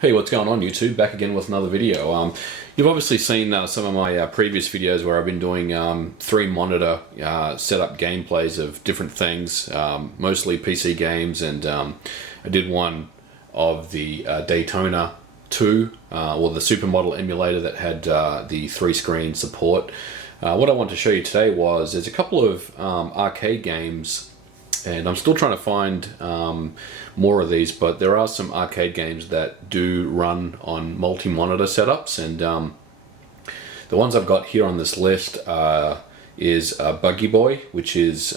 Hey, what's going on YouTube? Back again with another video. You've obviously seen some of my previous videos where I've been doing 3 monitor setup gameplays of different things, mostly PC games, and I did one of the Daytona 2, or the supermodel emulator that had the 3-screen support. What I want to show you today was there's a couple of arcade games, and I'm still trying to find more of these, but there are some arcade games that do run on multi-monitor setups, and the ones I've got here on this list is Buggy Boy, which is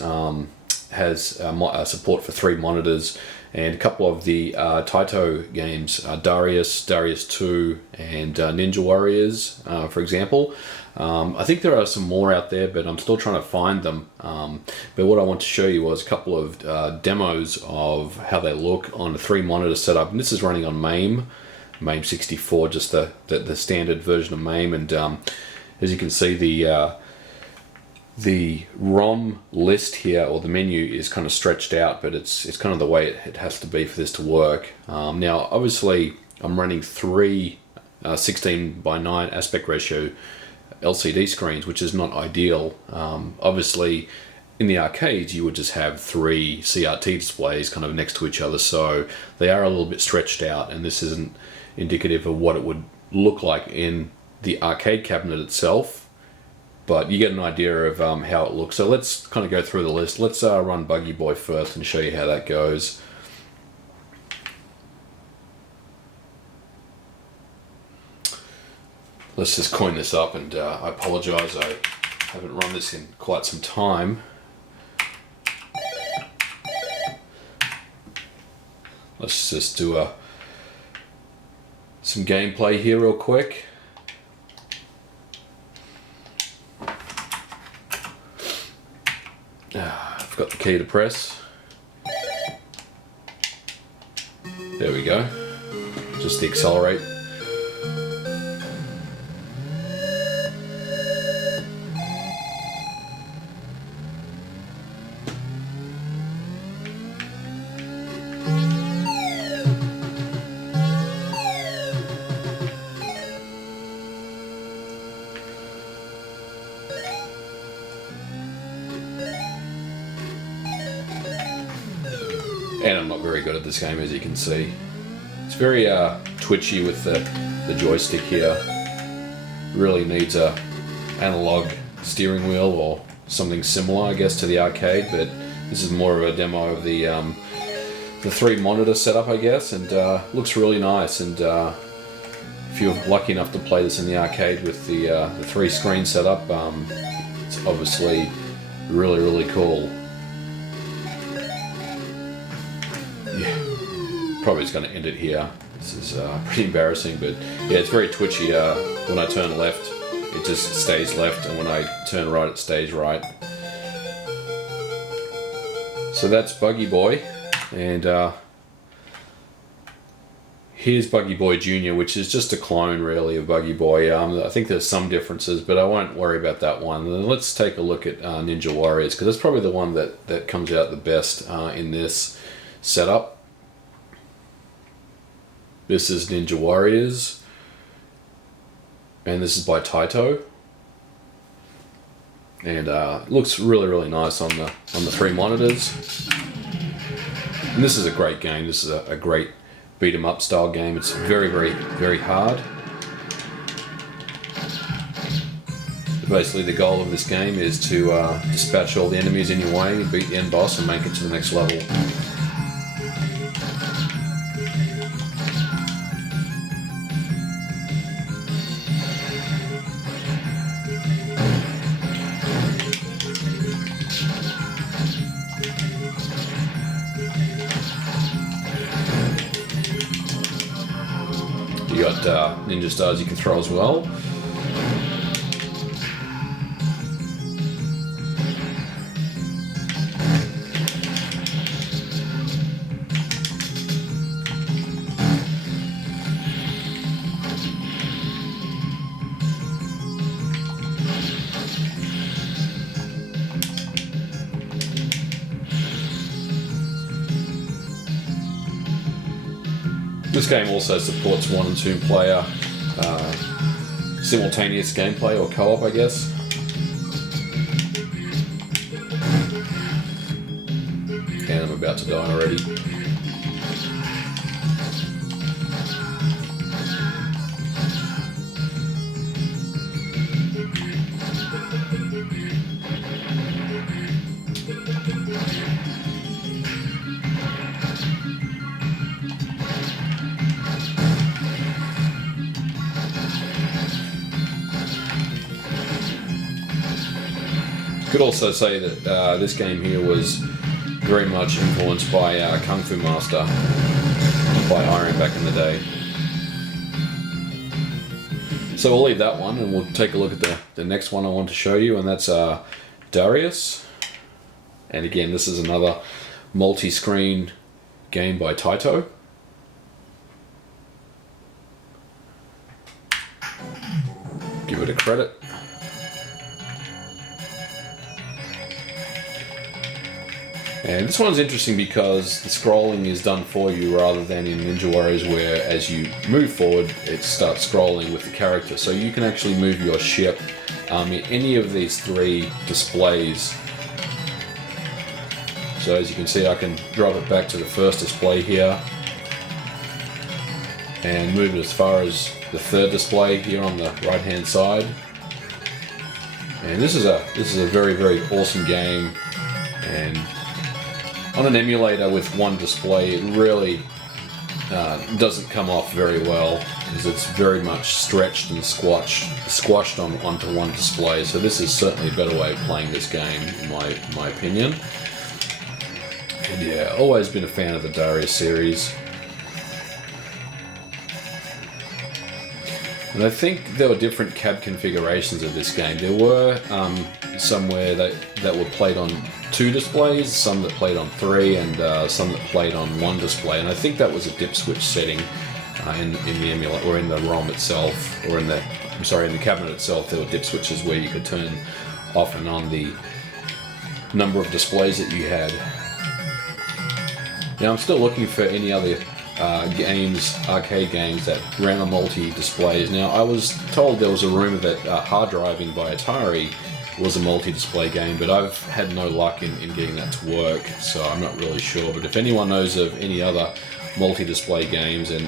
has support for 3 monitors, and a couple of the Taito games, Darius II, and Ninja Warriors, for example. I think there are some more out there, but I'm still trying to find them. But what I want to show you was a couple of demos of how they look on a 3-monitor setup, and this is running on MAME 64, just the standard version of MAME. And as you can see, the ROM list here, or the menu, is kind of stretched out, but it's kind of the way it has to be for this to work. Now, obviously, I'm running 3 16:9 aspect ratio LCD screens, which is not ideal. Obviously, in the arcades, you would just have 3 CRT displays kind of next to each other, so they are a little bit stretched out, and this isn't indicative of what it would look like in the arcade cabinet itself. But you get an idea of how it looks. So let's kind of go through the list. Let's run Buggy Boy first and show you how that goes. Let's just coin this up, and I apologize, I haven't run this in quite some time. Let's just do some gameplay here real quick. I've got the key to press. There we go. Just the accelerate. And I'm not very good at this game, as you can see. It's very twitchy with the joystick here. Really needs a analog steering wheel or something similar, I guess, to the arcade, but this is more of a demo of the 3-monitor setup, I guess, and looks really nice. And if you're lucky enough to play this in the arcade with the 3-screen setup, it's obviously really cool. Probably just going to end it here. This is pretty embarrassing, but yeah, it's very twitchy. When I turn left, it just stays left, and when I turn right, it stays right. So that's Buggy Boy, and here's Buggy Boy Jr., which is just a clone, really, of Buggy Boy. I think there's some differences, but I won't worry about that one. And let's take a look at Ninja Warriors, because that's probably the one that comes out the best in this setup. This is Ninja Warriors, and this is by Taito, and it looks really nice on the 3 monitors. And this is a great game. This is a great beat 'em up style game. It's very hard. Basically, the goal of this game is to dispatch all the enemies in your way, beat the end boss, and make it to the next level. You got ninja stars you can throw as well. This game also supports 1 and 2 player simultaneous gameplay, or co-op, I guess. And I'm about to die already. Could also say that this game here was very much influenced by Kung Fu Master by Iron back in the day. So we'll leave that one and we'll take a look at the next one I want to show you, and that's Darius. And again, this is another multi-screen game by Taito. Give it a credit. And this one's interesting because the scrolling is done for you rather than in Ninja Warriors, where as you move forward it starts scrolling with the character. So you can actually move your ship in any of these 3 displays. So as you can see, I can drop it back to the first display here and move it as far as the 3rd display here on the right hand side. And this is a very, very awesome game, and on an emulator with 1 display, it really doesn't come off very well because it's very much stretched and squashed onto 1 display. So this is certainly a better way of playing this game, in my opinion. And yeah, always been a fan of the Darius series. And I think there were different cab configurations of this game. There were somewhere that were played on 2 displays, some that played on 3, and some that played on 1 display. And I think that was a dip switch setting in the emulator, or in the ROM itself, or in the cabinet itself. There were dip switches where you could turn off and on the number of displays that you had. Now I'm still looking for any other arcade games that ran on multi-displays. Now I was told there was a rumour that Hard Driving by Atari was a multi-display game, but I've had no luck in getting that to work, so I'm not really sure. But if anyone knows of any other multi-display games, and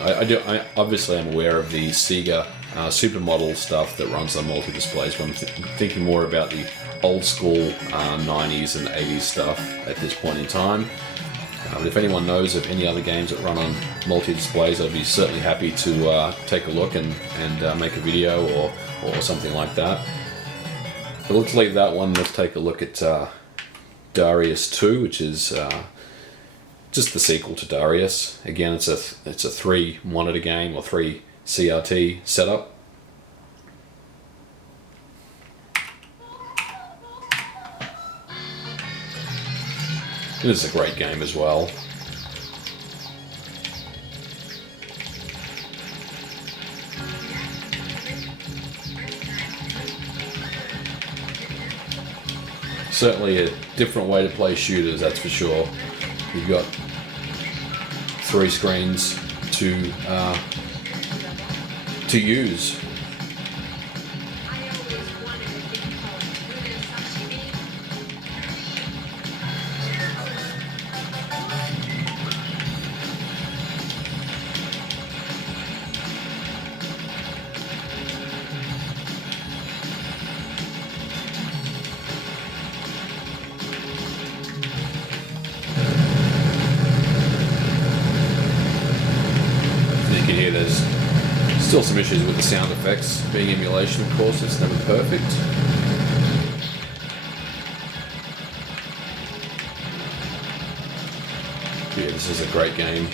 obviously I'm aware of the Sega Supermodel stuff that runs on multi-displays, but I'm thinking more about the old school 90s and 80s stuff at this point in time. But if anyone knows of any other games that run on multi-displays, I'd be certainly happy to take a look and make a video or something like that. But let's leave that one. Let's take a look at Darius II, which is just the sequel to Darius. Again, it's a 3 monitor game, or 3 CRT setup. It is a great game as well. Certainly a different way to play shooters, that's for sure. You've got 3 screens to use. There's still some issues with the sound effects. Being emulation, of course, it's never perfect. Yeah, this is a great game.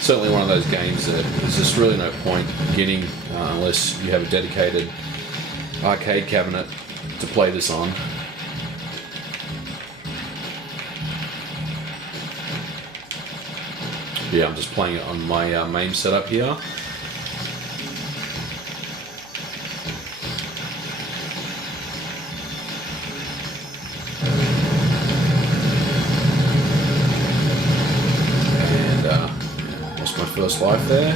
Certainly one of those games that there's just really no point getting unless you have a dedicated arcade cabinet to play this on. Yeah, I'm just playing it on my main setup here. first life there.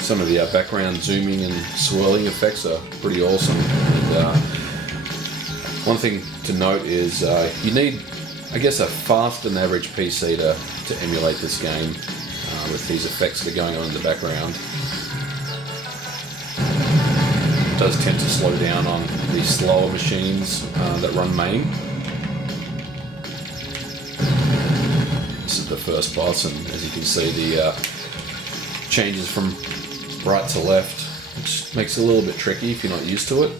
Some of the background zooming and swirling effects are pretty awesome. And one thing to note is you need, I guess, a faster than average PC to emulate this game with these effects that are going on in the background. It does tend to slow down on the slower machines that run main. This is the first boss, and as you can see, the changes from right to left, which makes it a little bit tricky if you're not used to it.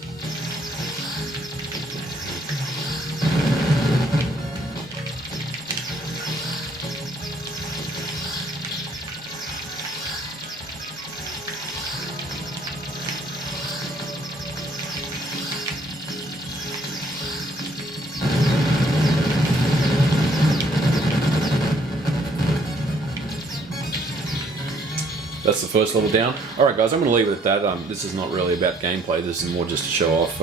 That's the first level down. Alright guys, I'm going to leave it at that. This is not really about gameplay, this is more just to show off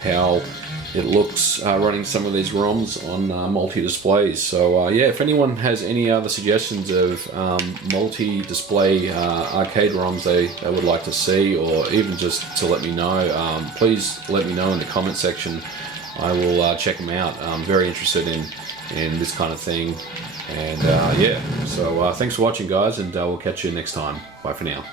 how it looks running some of these ROMs on multi-displays. So yeah, if anyone has any other suggestions of multi-display arcade ROMs they would like to see, or even just to let me know, please let me know in the comment section. I will check them out. I'm very interested in this kind of thing. And yeah, so thanks for watching guys, and we'll catch you next time. Bye for now.